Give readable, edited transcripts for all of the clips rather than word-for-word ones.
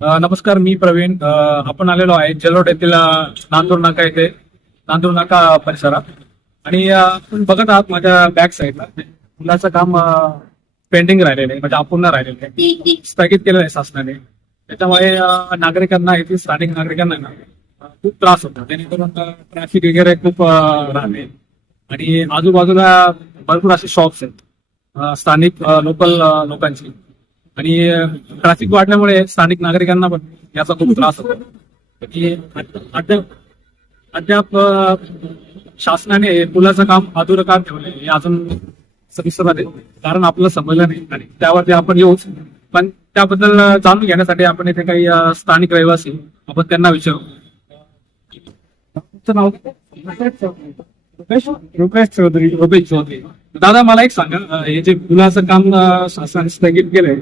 नमस्कार, मी प्रवीण. आपण आलेलो आहे जलोड येथील नांदूर नाका येथे, नांदूर नाका परिसरात. आणि आपण बघत आहात माझ्या बॅक साईडला पुलाचं काम पेंडिंग राहिलेलं आहे, म्हणजे अपूर्ण राहिलेलं आहे, स्थगित केलेलं आहे शासनाने. त्याच्यामुळे नागरिकांना येथील स्थानिक नागरिकांना ना खूप त्रास होतो, जेणेकरून ट्रॅफिक वगैरे खूप राहते. आणि आजूबाजूला भरपूर असे शॉप्स आहेत स्थानिक लोकल लोकांची. आणि ट्रॅफिक वाढल्यामुळे स्थानिक नागरिकांना पण याचा खूप त्रास होतो. की अद्याप शासनाने पुलाचं काम अधुरं काम ठेवलंय हे अजून सविस्तर आहे, कारण आपलं समजलं नाही आणि त्यावरती आपण येऊच. पण त्याबद्दल जाणून घेण्यासाठी आपण इथे काही स्थानिक रहिवासी आपण त्यांना विचारू. तुमचं नाव रुपेश चौधरी. दादा, मला एक सांगा, हे जे पुलाचं काम शासनाने स्थगित केलंय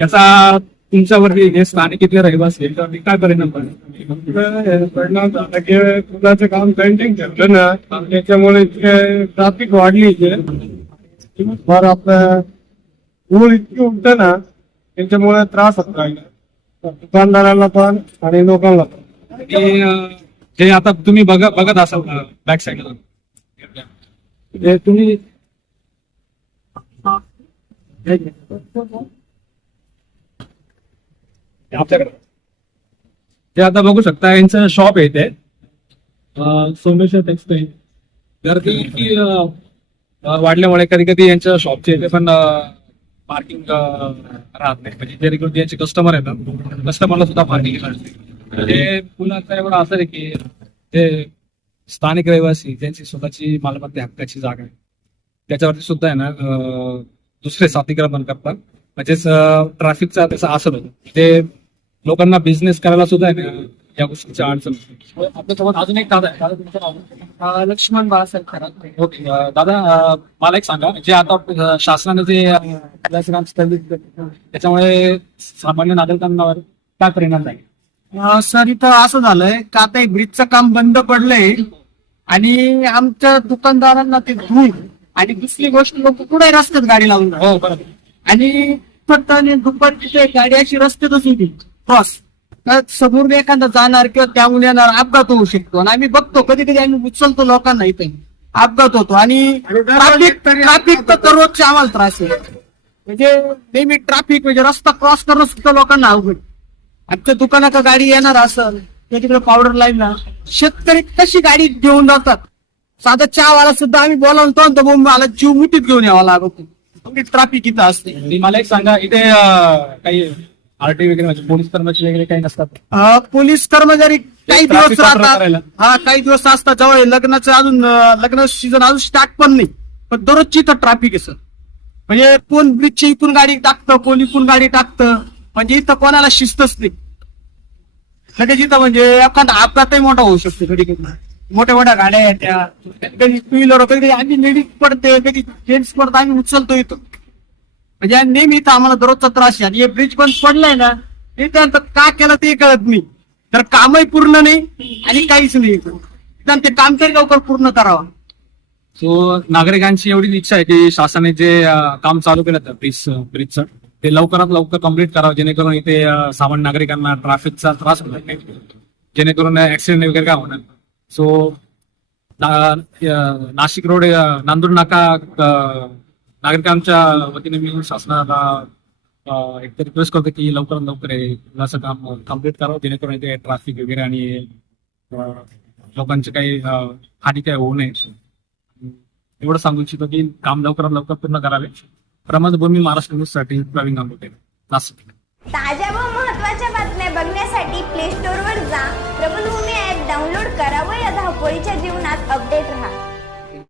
त्याचा तुमच्यावरती हे स्थानिक इथले रहिवासी याच्यावरती काय परिणाम परिणाम झाला की पुलाचं काम पेंटिंग ठेवलं ना, त्याच्यामुळे ट्रॅफिक वाढली इथे. फार आपलं ऊन इतकी उठतं ना, त्याच्यामुळे त्रास होत राहिला दुकानदारांना पण आणि लोकांना पण. आणि जे आता तुम्ही बघत असाल बॅक साईडला, जे तुम्ही आपल्याकडे जे आता बघू शकता, यांचं शॉप आहे ते सोमेश्वर टेक्सटाईल. गर्दी इतकी वाढल्यामुळे कधी कधी यांच्या शॉपचे ते पण पार्किंग राहत नाही, म्हणजे जेणेकरून ज्यांचे कस्टमर येतात कस्टमरला सुद्धा पार्किंग राहते. ते पुलाचा एवढा असं आहे की ते स्थानिक रहिवासी ज्यांची स्वतःची मालमत्ता हक्काची जागा आहे त्याच्यावरती सुद्धा आहे ना दुसरे अतिक्रमण करतात. म्हणजेच ट्रॅफिकचा त्याचा असर होतो. ते लोकांना बिझनेस करायला सुद्धा आहे ना या गोष्टीची अडचण होते. आपल्यासोबत अजून एक दादा आहे. दादा, तुमचं नाव? लक्ष्मण बाळासाहेब खरात. ओके. दादा, मला एक सांगा, जे आता शासनाने जे पुलाचं काम स्थगित केलं, त्याच्यामुळे सामान्य नागरिकांवर काय परिणाम झाले? सर, इथं असं झालंय का आता हे ब्रिजचं काम बंद पडलंय आणि आमच्या दुकानदारांना ते धूळ आणि दुसरी गोष्ट, लोक कुठे रस्त्यात गाडी लावून हो, बरोबर. आणि फक्त दुपारची ते गाडी अशी रस्त्यातच होती क्रॉस, समोर एखादा जाणार किंवा त्यामुळे येणार अपघात होऊ शकतो. आणि आम्ही बघतो कधी कधी आम्ही उचलतो लोकांना, इथे अपघात होतो. आणि ट्रॅफिक तर रोजचे आम्हाला त्रास आहे. म्हणजे नेहमी ट्रॅफिक म्हणजे रस्ता क्रॉस करणं सुद्धा लोकांना अवघड. आमच्या दुकानात गाडी येणार असेल तिकडे पावडर लाईन ना, शेतकरी कशी गाडी घेऊन जातात. साधा चहावाला सुद्धा आम्ही बोलावतो तर मला जीव मुठीत घेऊन यावा लागतो. ट्रॅफिक इथं असते. आणि मला एक सांगा, इथे काही आरटी वगैरे म्हणजे पोलीस कर्मचारी वगैरे काही नसतात? पोलीस कर्मचारी काही traffic दिवस control राहतात. करायला? हा, काही दिवस असतात. जवळ लग्नाचं अजून लग्न सीझन अजून स्टार्ट पण नाही, पण दररोजची इथं ट्रॅफिक आहे सर. म्हणजे कोण ब्रिजची इथून गाडी टाकतं, कोण इथून गाडी टाकतं. म्हणजे इथं कोणाला शिस्तच नाही. लगेच इथं म्हणजे एखादा अपघातही मोठा होऊ शकतो. कधी कधी मोठ्या मोठ्या गाड्या आहेत त्या, कधी टू व्हीलर, कधी आम्ही लेडीज पडते, कधी जेंट्स पडतो, आम्ही उचलतो इथं. म्हणजे नेहमी इथं आम्हाला दररोजचा त्रास आहे. आणि हे ब्रिज पण पडलाय ना, हे त्यानंतर का केलं ते कळत नाही. तर कामही पूर्ण नाही आणि काहीच नाही. ते काम तरी लवकर पूर्ण करावं. सो नागरिकांची एवढी इच्छा आहे की शासनाने जे काम चालू केलं ब्रिजचं ते लवकरात लवकर कम्प्लीट करावं, जेणेकरून इथे सामान्य नागरिकांना ट्रॅफिकचा त्रास होणार नाही, जेणेकरून ऍक्सिडेंट वगैरे काय होणार. सो नाशिक रोड नांदूर नाका नागरिकांच्या वतीने मी शासनाला एक रिक्वेस्ट करतो की लवकरात लवकर असं काम कम्प्लीट करावं, जेणेकरून इथे ट्रॅफिक वगैरे आणि लोकांचे काही हानी काय होऊ नये. एवढं सांगू इच्छितो की काम लवकरात लवकर पूर्ण करावे. प्रमाणभूमी महाराष्ट्र न्यूजसाठी प्रवीण गांगुटे, नाशिक. ताज्या व महत्त्वाच्या बातम्या बघण्यासाठी प्ले स्टोअरवर जा, प्रबलभूमी ॲप डाउनलोड करा व या धावपळीच्या जीवनात अपडेट राहा.